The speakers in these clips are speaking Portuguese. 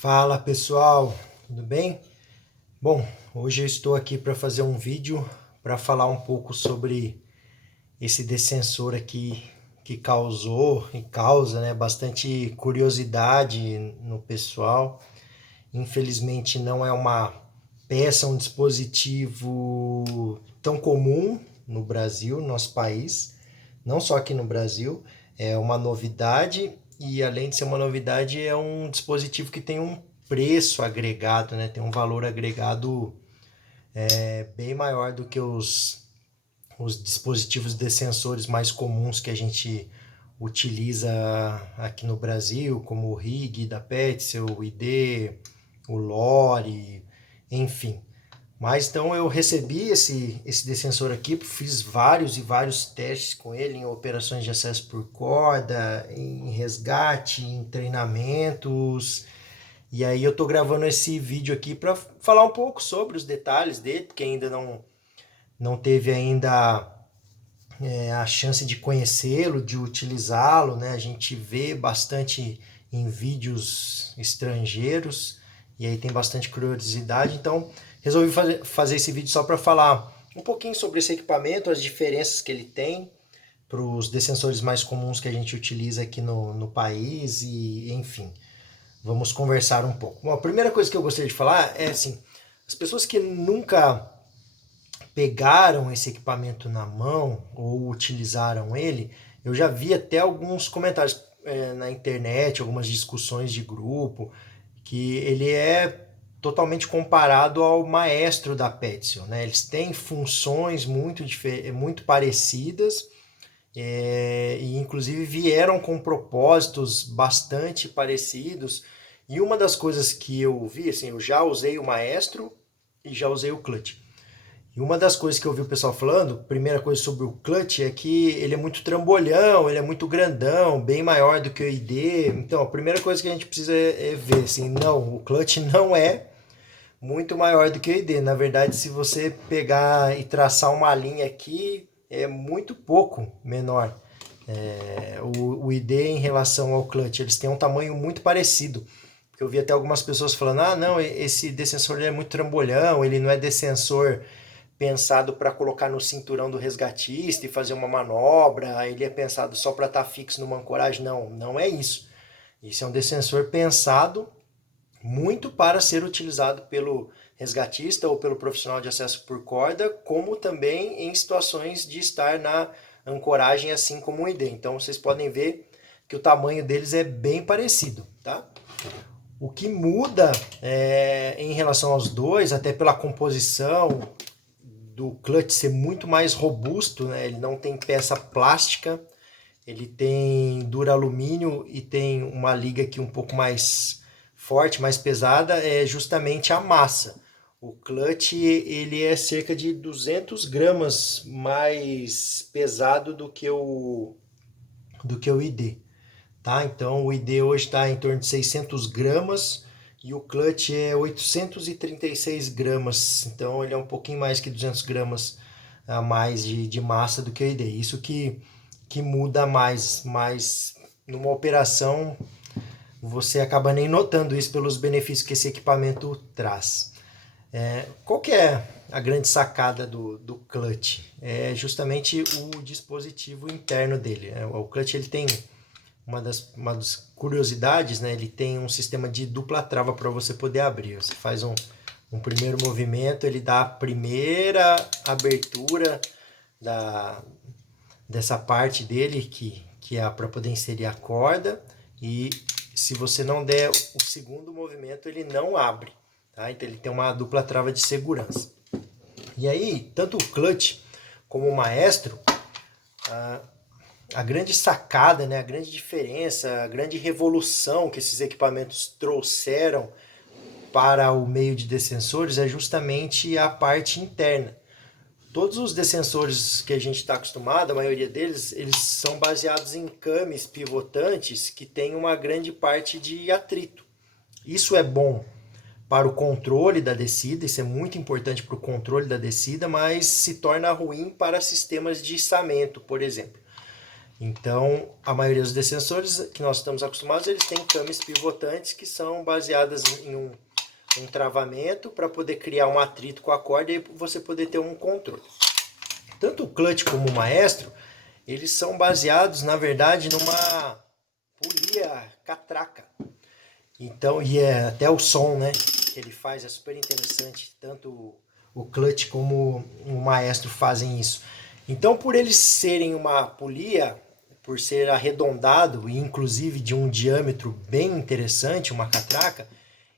Fala pessoal, tudo bem? Bom, hoje eu estou aqui para fazer um vídeo para falar um pouco sobre esse descensor aqui que causou e causa, né, bastante curiosidade no pessoal. Infelizmente não é uma peça, um dispositivo tão comum no Brasil, no nosso país, não só aqui no Brasil, é uma novidade e além de ser uma novidade é um dispositivo que tem um preço agregado, né? Tem um valor agregado bem maior do que os dispositivos de sensores mais comuns que a gente utiliza aqui no Brasil, como o Rig da Petzl, o ID, o Lore, enfim. Mas então eu recebi esse descensor aqui, fiz vários e vários testes com ele em operações de acesso por corda, em resgate, em treinamentos. E aí eu tô gravando esse vídeo aqui para falar um pouco sobre os detalhes dele, porque ainda não teve ainda a chance de conhecê-lo, de utilizá-lo, né? A gente vê bastante em vídeos estrangeiros e aí tem bastante curiosidade. Então resolvi fazer esse vídeo só para falar um pouquinho sobre esse equipamento, as diferenças que ele tem para os descensores mais comuns que a gente utiliza aqui no país e enfim, vamos conversar um pouco. Bom, a primeira coisa que eu gostaria de falar é assim, as pessoas que nunca pegaram esse equipamento na mão ou utilizaram ele, eu já vi até alguns comentários na internet, algumas discussões de grupo, que ele é totalmente comparado ao maestro da Petzl, né? Eles têm funções muito parecidas e inclusive vieram com propósitos bastante parecidos. E uma das coisas que eu vi, assim, eu já usei o maestro e já usei o clutch. E uma das coisas que eu vi o pessoal falando, primeira coisa sobre o clutch, é que ele é muito trambolhão, ele é muito grandão, bem maior do que o ID. Então, a primeira coisa que a gente precisa é ver, assim, não, o clutch não é muito maior do que o ID. Na verdade, se você pegar e traçar uma linha aqui, é muito pouco menor. O ID em relação ao clutch, eles têm um tamanho muito parecido. Eu vi até algumas pessoas falando, ah, não, esse descensor é muito trambolhão, ele não é descensor pensado para colocar no cinturão do resgatista e fazer uma manobra, ele é pensado só para estar fixo numa ancoragem. Não, não é isso. Isso é um descensor pensado muito para ser utilizado pelo resgatista ou pelo profissional de acesso por corda, como também em situações de estar na ancoragem, assim como o ID. Então vocês podem ver que o tamanho deles é bem parecido, tá? O que muda em relação aos dois, até pela composição do clutch ser muito mais robusto, né? Ele não tem peça plástica, ele tem duralumínio e tem uma liga aqui um pouco mais forte, mais pesada, é justamente a massa. O clutch ele é cerca de 200 gramas mais pesado do que o ID, tá? Então o ID hoje está em torno de 600 gramas e o clutch é 836 gramas. Então ele é um pouquinho mais que 200 gramas a mais de massa do que o ID. Isso que muda mais, mas numa operação você acaba nem notando isso pelos benefícios que esse equipamento traz. Qual que é a grande sacada do clutch? É justamente o dispositivo interno dele. O clutch ele tem uma das curiosidades, né? Ele tem um sistema de dupla trava para você poder abrir. Você faz um primeiro movimento, ele dá a primeira abertura da, dessa parte dele que é para poder inserir a corda, e se você não der o segundo movimento ele não abre, tá? Então ele tem uma dupla trava de segurança. E aí tanto o clutch como o maestro, a grande sacada, né, a grande diferença, a grande revolução que esses equipamentos trouxeram para o meio de descensores é justamente a parte interna. Todos os descensores que a gente está acostumado, a maioria deles, eles são baseados em cames pivotantes que têm uma grande parte de atrito. Isso é bom para o controle da descida, isso é muito importante para o controle da descida, mas se torna ruim para sistemas de içamento, por exemplo. Então, a maioria dos descensores que nós estamos acostumados, eles têm câmeras pivotantes que são baseadas em um travamento para poder criar um atrito com a corda e você poder ter um controle. Tanto o clutch como o maestro, eles são baseados, na verdade, numa polia catraca. Então, e até o som, né, que ele faz é super interessante. Tanto o clutch como o maestro fazem isso. Então, por eles serem uma polia, por ser arredondado e inclusive de um diâmetro bem interessante, uma catraca,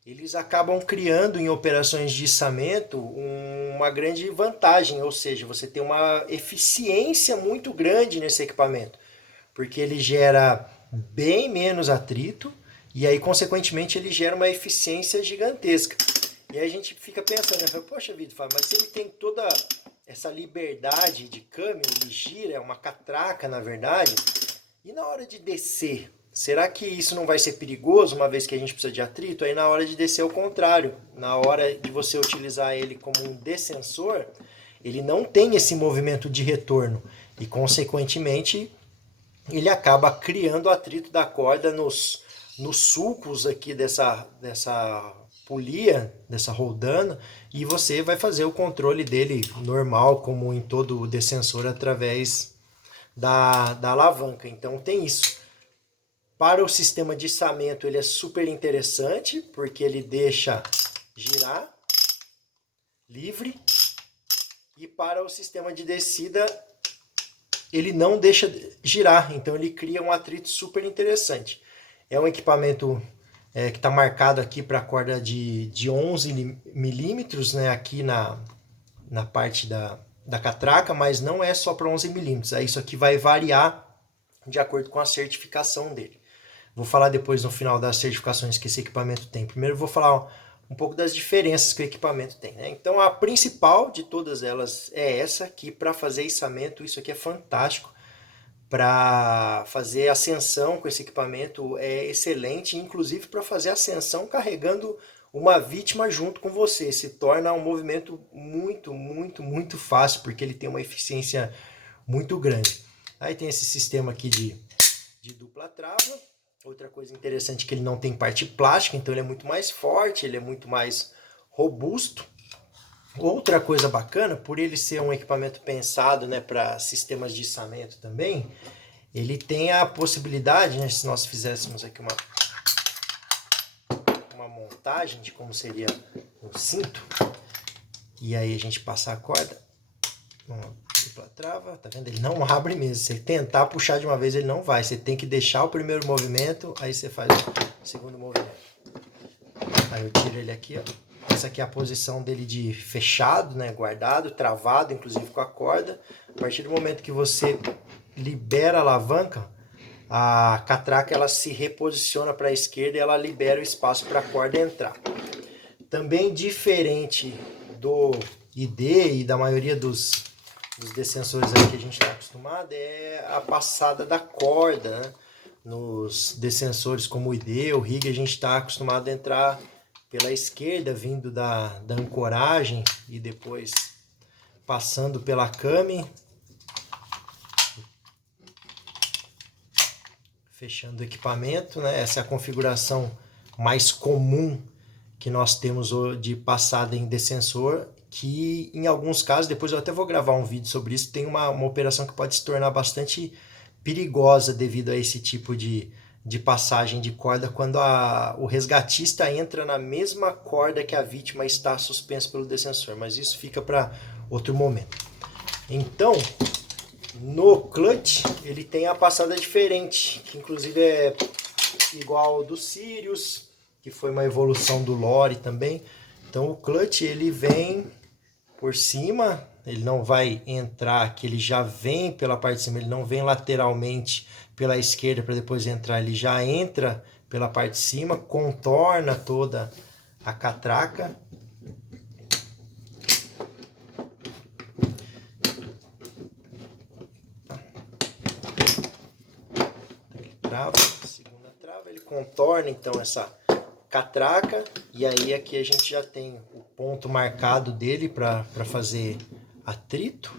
eles acabam criando em operações de içamento uma grande vantagem, ou seja, você tem uma eficiência muito grande nesse equipamento, porque ele gera bem menos atrito e aí, consequentemente, ele gera uma eficiência gigantesca. E aí a gente fica pensando, né? Poxa vida, mas se ele tem toda essa liberdade de câmbio, ele gira, é uma catraca na verdade, e na hora de descer, será que isso não vai ser perigoso, uma vez que a gente precisa de atrito? Aí na hora de descer é o contrário, na hora de você utilizar ele como um descensor, ele não tem esse movimento de retorno e consequentemente ele acaba criando o atrito da corda nos sulcos aqui dessa polia, dessa roldana, e você vai fazer o controle dele normal, como em todo o descensor, através da alavanca. Então tem isso. Para o sistema de içamento ele é super interessante, porque ele deixa girar livre, e para o sistema de descida ele não deixa girar, então ele cria um atrito super interessante. É um equipamento que está marcado aqui para corda de 11 milímetros, né, aqui na parte da catraca, mas não é só para 11 milímetros. Isso aqui vai variar de acordo com a certificação dele. Vou falar depois no final das certificações que esse equipamento tem. Primeiro eu vou falar um pouco das diferenças que o equipamento tem, né? Então a principal de todas elas é essa, que para fazer içamento, isso aqui é fantástico. Para fazer ascensão com esse equipamento é excelente, inclusive para fazer ascensão carregando uma vítima junto com você. Se torna um movimento muito, muito, muito fácil, porque ele tem uma eficiência muito grande. Aí tem esse sistema aqui de dupla trava. Outra coisa interessante é que ele não tem parte plástica, então ele é muito mais forte, ele é muito mais robusto. Outra coisa bacana, por ele ser um equipamento pensado, né, para sistemas de içamento também, ele tem a possibilidade, né, se nós fizéssemos aqui uma montagem de como seria o cinto, e aí a gente passar a corda, uma dupla trava, tá vendo? Ele não abre mesmo. Se você tentar puxar de uma vez, ele não vai. Você tem que deixar o primeiro movimento, aí você faz o segundo movimento. Aí eu tiro ele aqui, ó. Essa aqui é a posição dele de fechado, né, guardado, travado, inclusive com a corda. A partir do momento que você libera a alavanca, a catraca ela se reposiciona para a esquerda e ela libera o espaço para a corda entrar. Também diferente do ID e da maioria dos descensores aí que a gente está acostumado, é a passada da corda, né? Nos descensores como o ID, o rig, a gente está acostumado a entrar pela esquerda, vindo da ancoragem e depois passando pela came, fechando o equipamento, né? Essa é a configuração mais comum que nós temos de passada em descensor, que em alguns casos, depois eu até vou gravar um vídeo sobre isso, tem uma operação que pode se tornar bastante perigosa devido a esse tipo de passagem de corda, quando o resgatista entra na mesma corda que a vítima está suspensa pelo descensor, mas isso fica para outro momento. Então, no clutch, ele tem a passada diferente, que inclusive é igual ao do Sirius, que foi uma evolução do Lore também. Então o clutch ele vem por cima, ele não vai entrar aqui, ele já vem pela parte de cima, ele não vem lateralmente pela esquerda para depois entrar, ele já entra pela parte de cima, contorna toda a catraca. Trava, segunda trava, ele contorna então essa catraca, e aí aqui a gente já tem o ponto marcado dele para fazer atrito.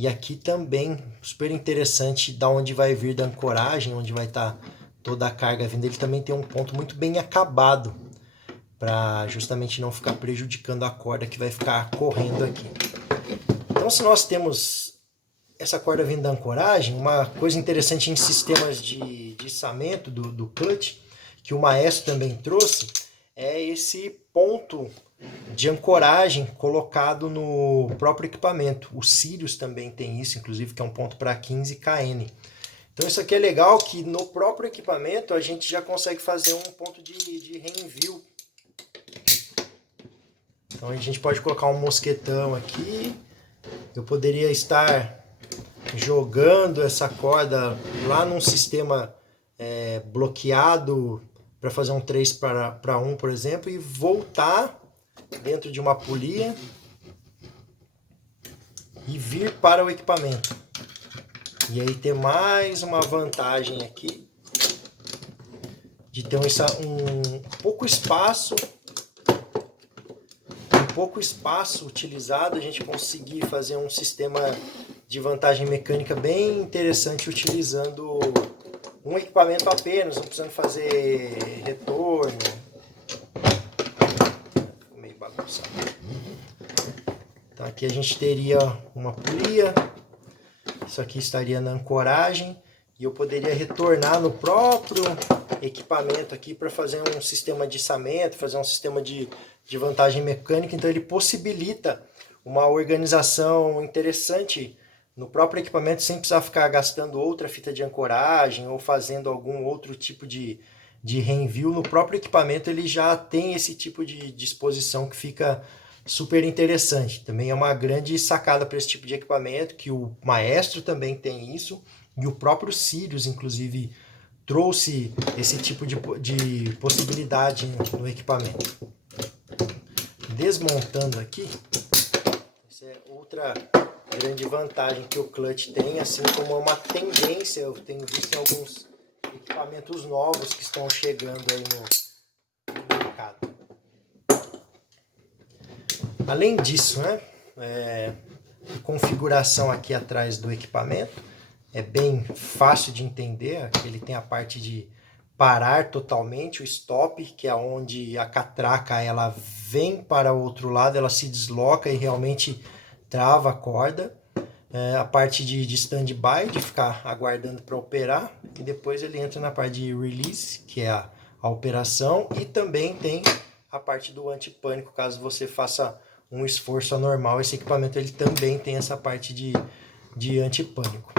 E aqui também, super interessante, da onde vai vir da ancoragem, onde vai estar toda a carga vindo. Ele também tem um ponto muito bem acabado, para justamente não ficar prejudicando a corda que vai ficar correndo aqui. Então, se nós temos essa corda vindo da ancoragem, uma coisa interessante em sistemas de içamento do clutch, que o Maestro também trouxe, é esse ponto de ancoragem colocado no próprio equipamento. O Sirius também tem isso, inclusive, que é um ponto para 15 kN. Então isso aqui é legal, que no próprio equipamento a gente já consegue fazer um ponto de reenvio. Então a gente pode colocar um mosquetão aqui. Eu poderia estar jogando essa corda lá num sistema bloqueado para fazer um 3 para 1, por exemplo, e voltar dentro de uma polia e vir para o equipamento. E aí ter mais uma vantagem aqui de ter um pouco espaço utilizado, a gente conseguir fazer um sistema de vantagem mecânica bem interessante utilizando um equipamento apenas, não precisando fazer retorno. Ficou meio bagunçado. Então aqui a gente teria uma polia, isso aqui estaria na ancoragem e eu poderia retornar no próprio equipamento aqui para fazer um sistema de içamento, fazer um sistema de vantagem mecânica. Então ele possibilita uma organização interessante no próprio equipamento sem precisar ficar gastando outra fita de ancoragem ou fazendo algum outro tipo de reenvio. No próprio equipamento ele já tem esse tipo de disposição que fica super interessante. Também é uma grande sacada para esse tipo de equipamento, que o Maestro também tem isso, e o próprio Sirius, inclusive, trouxe esse tipo de possibilidade no equipamento. Desmontando aqui, essa é outra grande vantagem que o clutch tem, assim como é uma tendência, eu tenho visto em alguns equipamentos novos que estão chegando aí no mercado. Além disso, né, a configuração aqui atrás do equipamento é bem fácil de entender. Ele tem a parte de parar totalmente, o stop, que é onde a catraca ela vem para o outro lado, ela se desloca e realmente trava a corda. A parte de stand-by, de ficar aguardando para operar, e depois ele entra na parte de release, que é a operação, e também tem a parte do antipânico, caso você faça um esforço anormal. Esse equipamento ele também tem essa parte de antipânico.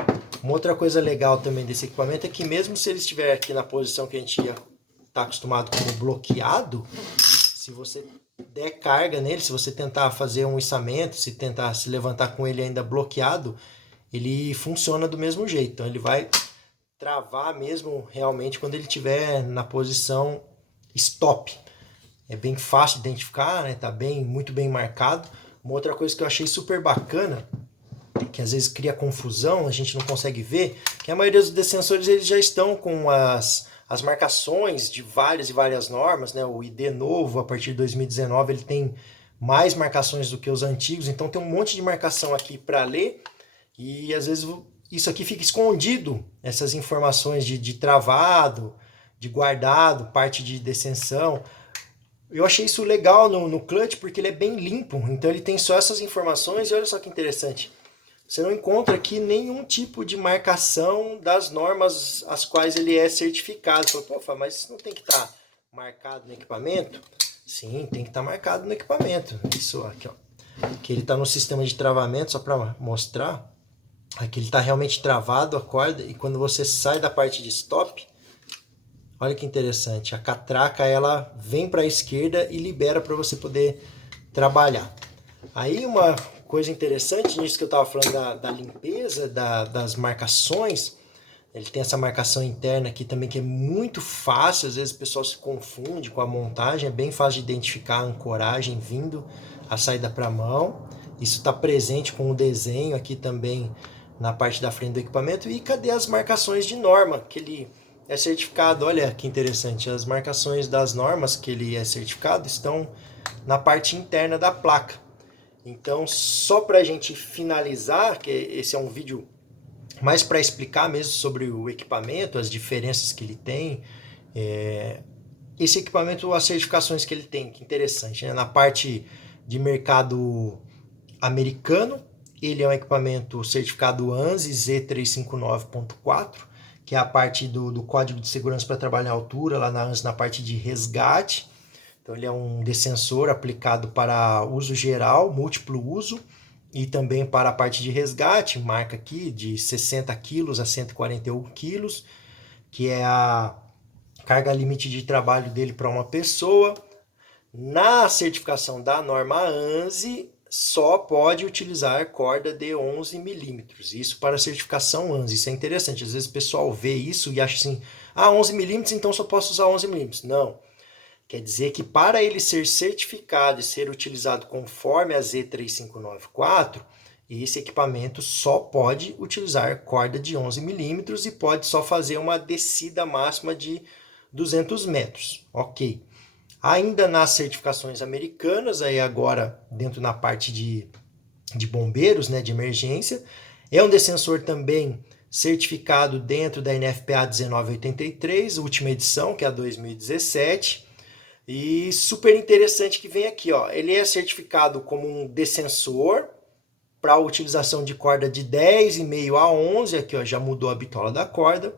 Uma outra coisa legal também desse equipamento é que mesmo se ele estiver aqui na posição que a gente está acostumado como bloqueado, se você der carga nele, se você tentar fazer um içamento, se tentar se levantar com ele ainda bloqueado, ele funciona do mesmo jeito. Então ele vai travar mesmo realmente quando ele estiver na posição stop. É bem fácil de identificar, né? Tá muito bem marcado. Uma outra coisa que eu achei super bacana, que às vezes cria confusão, a gente não consegue ver, que a maioria dos descensores eles já estão com as marcações de várias e várias normas, né? O ID novo, a partir de 2019, ele tem mais marcações do que os antigos, então tem um monte de marcação aqui para ler, e às vezes isso aqui fica escondido, essas informações de travado, de guardado, parte de descensão. Eu achei isso legal no clutch, porque ele é bem limpo, então ele tem só essas informações, e olha só que interessante. Você não encontra aqui nenhum tipo de marcação das normas às quais ele é certificado. Você fala, pô, mas isso não tem que estar marcado no equipamento? Sim, tem que estar marcado no equipamento. Isso aqui, ó. Aqui ele está no sistema de travamento, só para mostrar. Aqui ele está realmente travado a corda, e quando você sai da parte de stop, olha que interessante, a catraca ela vem para a esquerda e libera para você poder trabalhar. Aí uma coisa interessante nisso que eu estava falando da limpeza, das marcações, ele tem essa marcação interna aqui também que é muito fácil, às vezes o pessoal se confunde com a montagem, é bem fácil de identificar a ancoragem vindo, a saída para a mão. Isso está presente com o desenho aqui também na parte da frente do equipamento. E cadê as marcações de norma que ele é certificado? Olha que interessante, as marcações das normas que ele é certificado estão na parte interna da placa. Então, só para a gente finalizar, que esse é um vídeo mais para explicar mesmo sobre o equipamento, as diferenças que ele tem. Esse equipamento, as certificações que ele tem, que interessante, né? Na parte de mercado americano, ele é um equipamento certificado ANSI Z359.4, que é a parte do Código de Segurança para Trabalhar em Altura, lá na ANSI, na parte de resgate. Então ele é um descensor aplicado para uso geral, múltiplo uso, e também para a parte de resgate, marca aqui de 60 quilos a 141 quilos, que é a carga limite de trabalho dele para uma pessoa. Na certificação da norma ANSI, só pode utilizar corda de 11 milímetros. Isso para a certificação ANSI. Isso é interessante. Às vezes o pessoal vê isso e acha assim, 11 milímetros, então só posso usar 11 milímetros. Não. Quer dizer que para ele ser certificado e ser utilizado conforme a Z3594, esse equipamento só pode utilizar corda de 11 milímetros e pode só fazer uma descida máxima de 200 metros. Ok. Ainda nas certificações americanas, aí agora dentro na parte de bombeiros, né, de emergência, é um descensor também certificado dentro da NFPA 1983, última edição, que é a 2017. E super interessante que vem aqui, ó. Ele é certificado como um descensor para utilização de corda de 10,5 a 11, aqui ó, já mudou a bitola da corda.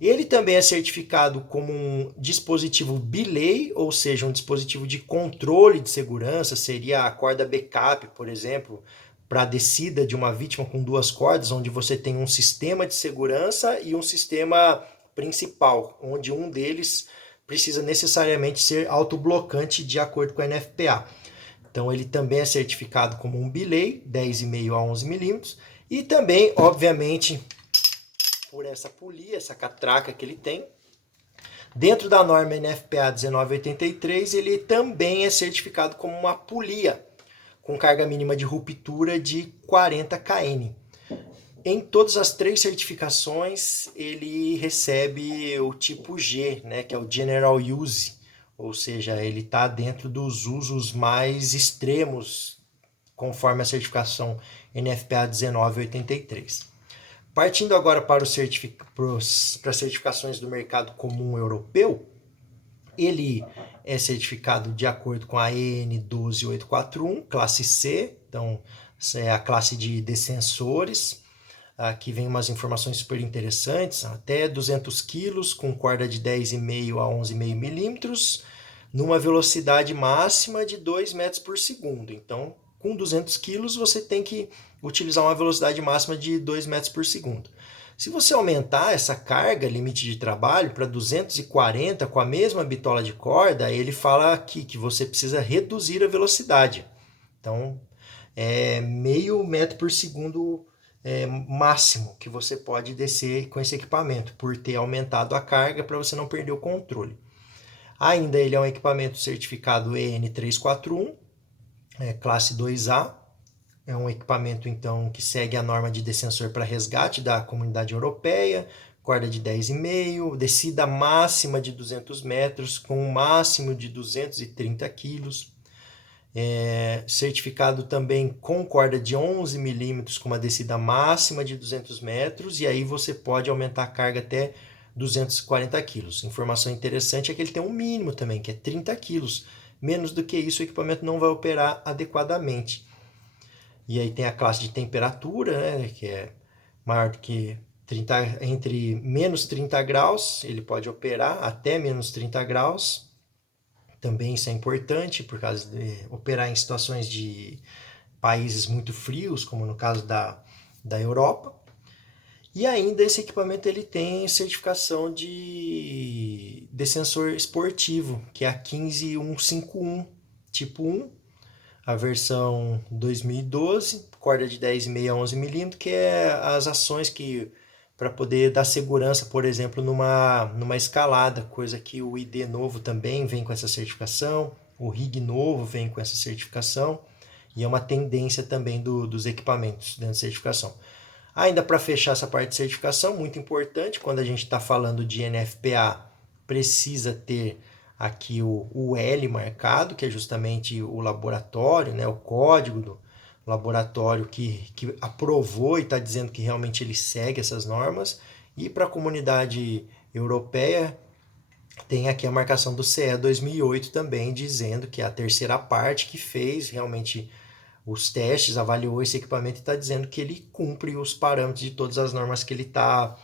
Ele também é certificado como um dispositivo belay, ou seja, um dispositivo de controle de segurança, seria a corda backup, por exemplo, para a descida de uma vítima com duas cordas, onde você tem um sistema de segurança e um sistema principal, onde um deles precisa necessariamente ser autoblocante de acordo com a NFPA. Então ele também é certificado como um belay, 10,5 a 11 milímetros, e também, obviamente, por essa polia, essa catraca que ele tem. Dentro da norma NFPA 1983, ele também é certificado como uma polia, com carga mínima de ruptura de 40 kN. Em todas as três certificações, ele recebe o tipo G, né, que é o General Use, ou seja, ele está dentro dos usos mais extremos, conforme a certificação NFPA 1983. Partindo agora para as certificações do mercado comum europeu, ele é certificado de acordo com a EN 12841, classe C, então essa é a classe de descensores. Aqui vem umas informações super interessantes, até 200 quilos, com corda de 10,5 a 11,5 milímetros, numa velocidade máxima de 2 metros por segundo. Então, com 200 quilos, você tem que utilizar uma velocidade máxima de 2 metros por segundo. Se você aumentar essa carga, limite de trabalho, para 240 com a mesma bitola de corda, ele fala aqui que você precisa reduzir a velocidade. Então, é meio metro por segundo máximo que você pode descer com esse equipamento, por ter aumentado a carga para você não perder o controle. Ainda ele é um equipamento certificado EN 341, classe 2A. É um equipamento então que segue a norma de descensor para resgate da Comunidade Europeia, corda de 10,5, descida máxima de 200 metros com um máximo de 230 quilos. Certificado também com corda de 11 milímetros com uma descida máxima de 200 metros, e aí você pode aumentar a carga até 240 quilos. Informação interessante é que ele tem um mínimo também, que é 30 quilos. Menos do que isso, o equipamento não vai operar adequadamente. E aí tem a classe de temperatura, né, que é maior do que 30, entre menos 30 graus, ele pode operar até menos 30 graus. Também isso é importante, por causa de operar em situações de países muito frios, como no caso da Europa. E ainda esse equipamento ele tem certificação de descensor esportivo, que é a 15151, tipo 1, a versão 2012, corda de 10,5 a 11 milímetros, que é as ações que para poder dar segurança, por exemplo, numa escalada, coisa que o ID novo também vem com essa certificação, o RIG novo vem com essa certificação, e é uma tendência também dos equipamentos dentro da certificação. Ainda para fechar essa parte de certificação, muito importante, quando a gente está falando de NFPA, precisa ter aqui o L marcado, que é justamente o laboratório, né, o código laboratório que aprovou e está dizendo que realmente ele segue essas normas. E para a comunidade europeia, tem aqui a marcação do CE 2008 também, dizendo que é a terceira parte que fez realmente os testes, avaliou esse equipamento e está dizendo que ele cumpre os parâmetros de todas as normas que ele tá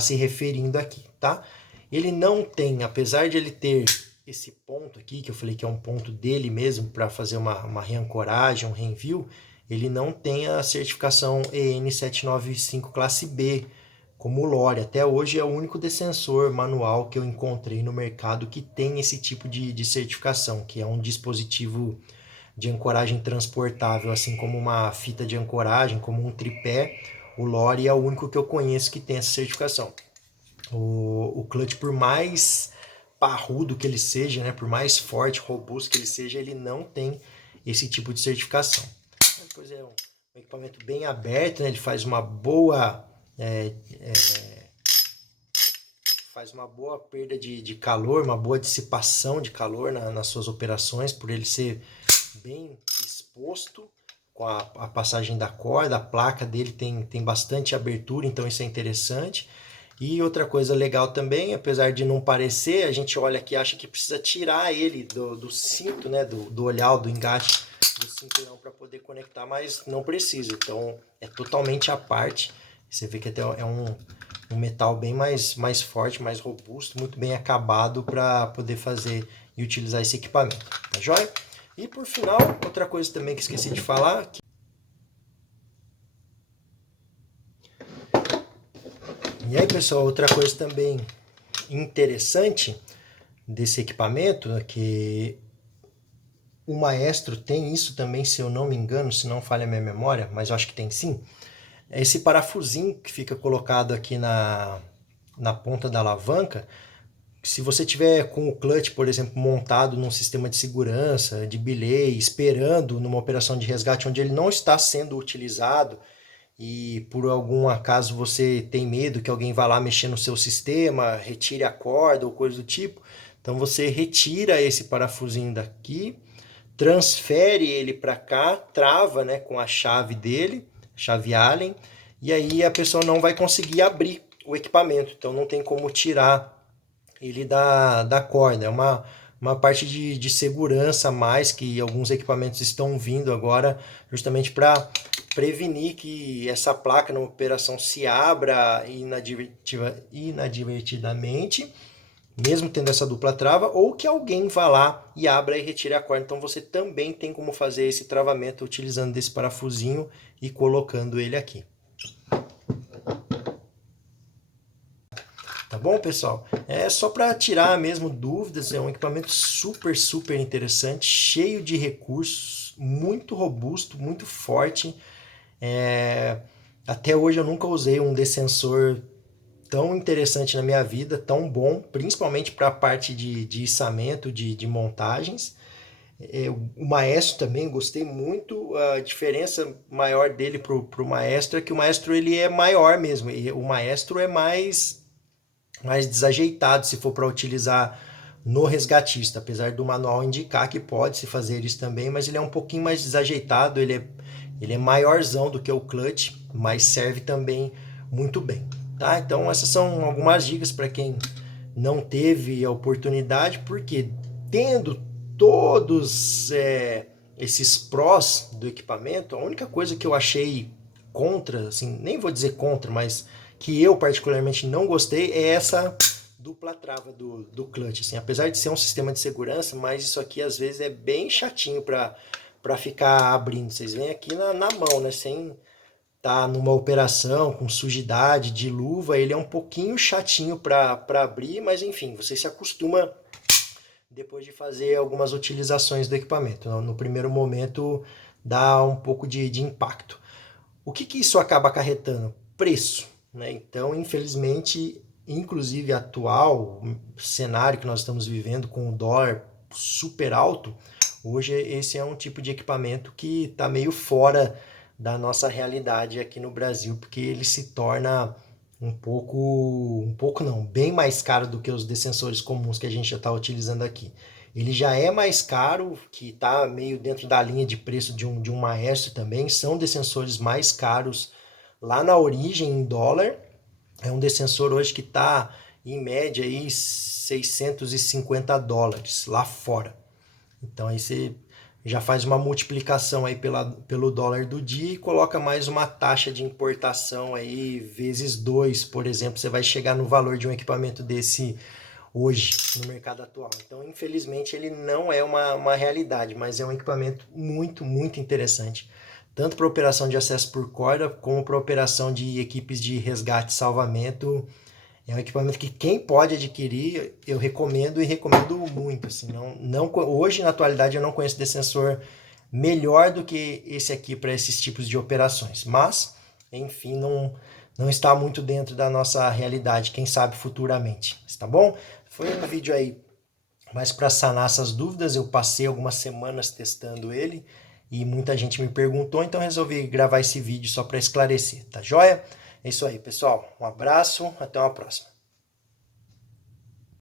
se referindo aqui, tá? Ele não tem, apesar de ele ter esse ponto aqui, que eu falei que é um ponto dele mesmo para fazer uma reancoragem, um reenvio, ele não tem a certificação EN 795 classe B, como o Lore. Até hoje é o único descensor manual que eu encontrei no mercado que tem esse tipo de certificação, que é um dispositivo de ancoragem transportável, assim como uma fita de ancoragem, como um tripé. O Lore é o único que eu conheço que tem essa certificação. O clutch, por mais parrudo que ele seja, né, por mais forte, robusto que ele seja, ele não tem esse tipo de certificação. Depois é um equipamento bem aberto, né, ele faz uma boa faz uma boa perda de calor, uma boa dissipação de calor nas suas operações, por ele ser bem exposto com a passagem da corda. A placa dele tem bastante abertura, então isso é interessante. E outra coisa legal também, apesar de não parecer, a gente olha aqui e acha que precisa tirar ele do cinto, né, do olhar, do engate do cinturão para poder conectar, mas não precisa. Então é totalmente à parte. Você vê que até é um metal bem mais forte, mais robusto, muito bem acabado para poder fazer e utilizar esse equipamento. Tá joia? E por final, outra coisa também que esqueci de falar. E aí, pessoal, outra coisa também interessante desse equipamento é que o Maestro tem isso também, se eu não me engano, se não falha a minha memória, mas eu acho que tem sim. É esse parafusinho que fica colocado aqui na ponta da alavanca. Se você tiver com o clutch, por exemplo, montado num sistema de segurança, de belay, esperando numa operação de resgate onde ele não está sendo utilizado e por algum acaso você tem medo que alguém vá lá mexer no seu sistema, retire a corda ou coisa do tipo, então você retira esse parafusinho daqui, transfere ele para cá, trava, né, com a chave dele, chave Allen, e aí a pessoa não vai conseguir abrir o equipamento, então não tem como tirar ele da corda. É uma parte de segurança a mais que alguns equipamentos estão vindo agora, justamente para prevenir que essa placa na operação se abra inadvertidamente, mesmo tendo essa dupla trava, ou que alguém vá lá e abra e retire a corda. Então você também tem como fazer esse travamento utilizando desse parafusinho e colocando ele aqui. Tá bom, pessoal? É só para tirar mesmo dúvidas, é um equipamento super interessante, cheio de recursos, muito robusto, muito forte. Até hoje eu nunca usei um descensor tão interessante na minha vida, tão bom, principalmente para a parte de içamento, de montagens. O Maestro também, gostei muito. A diferença maior dele para o Maestro é que o Maestro ele é maior mesmo, e o Maestro é mais desajeitado se for para utilizar no resgatista, apesar do manual indicar que pode se fazer isso também, mas ele é um pouquinho mais desajeitado, ele é maiorzão do que o clutch, mas serve também muito bem, tá? Então essas são algumas dicas para quem não teve a oportunidade, porque tendo todos esses prós do equipamento, a única coisa que eu achei contra, assim, nem vou dizer contra, mas que eu particularmente não gostei é essa dupla trava do clutch. Assim, apesar de ser um sistema de segurança, mas isso aqui às vezes é bem chatinho para ficar abrindo. Vocês veem aqui na mão, né? Sem estar numa operação com sujidade de luva, ele é um pouquinho chatinho para abrir, mas enfim, você se acostuma depois de fazer algumas utilizações do equipamento. No primeiro momento dá um pouco de impacto. O que isso acaba acarretando? Preço. Né? Então, infelizmente, inclusive atual cenário que nós estamos vivendo com o dólar super alto, hoje esse é um tipo de equipamento que está meio fora da nossa realidade aqui no Brasil, porque ele se torna um pouco não, bem mais caro do que os descensores comuns que a gente já está utilizando aqui. Ele já é mais caro, que está meio dentro da linha de preço de um Maestro também. São descensores mais caros lá na origem em dólar. É um descensor hoje que está em média aí US$ 650 lá fora. Então aí você já faz uma multiplicação aí pelo dólar do dia e coloca mais uma taxa de importação aí vezes 2, por exemplo, você vai chegar no valor de um equipamento desse hoje no mercado atual. Então, infelizmente, ele não é uma realidade, mas é um equipamento muito, muito interessante. Tanto para operação de acesso por corda, como para operação de equipes de resgate e salvamento. É um equipamento que quem pode adquirir, eu recomendo e recomendo muito. Assim, hoje, na atualidade, eu não conheço descensor melhor do que esse aqui para esses tipos de operações. Mas, enfim, não está muito dentro da nossa realidade, quem sabe futuramente. Tá bom? Foi um vídeo aí mais para sanar essas dúvidas. Eu passei algumas semanas testando ele e muita gente me perguntou, então resolvi gravar esse vídeo só para esclarecer, tá joia? É isso aí, pessoal. Um abraço, até uma próxima.